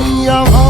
Young, young.